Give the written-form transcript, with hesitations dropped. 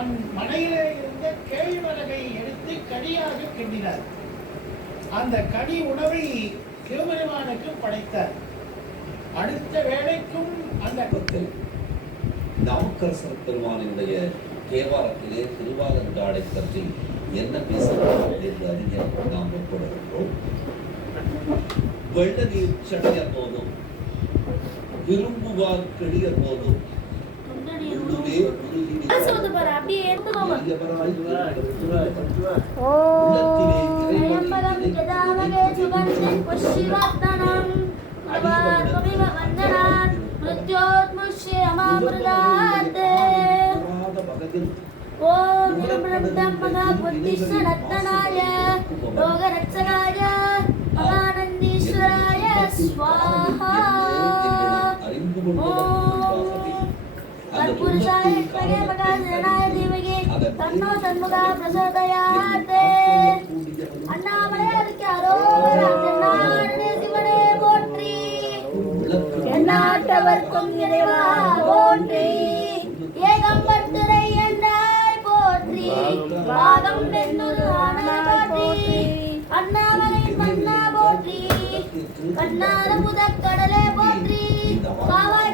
தன் மனையிலே இருந்த கேழ்வரகை எடுத்து கடியாக கிண்டினார். அந்த கடி உணவை சிவபெருமானுக்கு படைத்தார். அடுத்த வேளைக்கும் அந்த நாவுக்கரசர் பெருமானுடைய தேவாரத்திலே திருவாலங்காடை பற்றி என்ன பேசுகிறோம் என்று அறிஞர் நாம் ஒப்புடுகின்றோம். வெள்ள நீர் சடைய போதும் விரும்புவார் கெடிய போதும் நாட்டவர்க்கும் இறைவா போற்றி, ஏகம்பத்துரை என்றாய் போற்றி, பாகம் பெண்ணொரு ஆனாய் போற்றி, அண்ணாமலை மன்னா போற்றி, கண்ணார முதக்கடலே போற்றி, காவாய்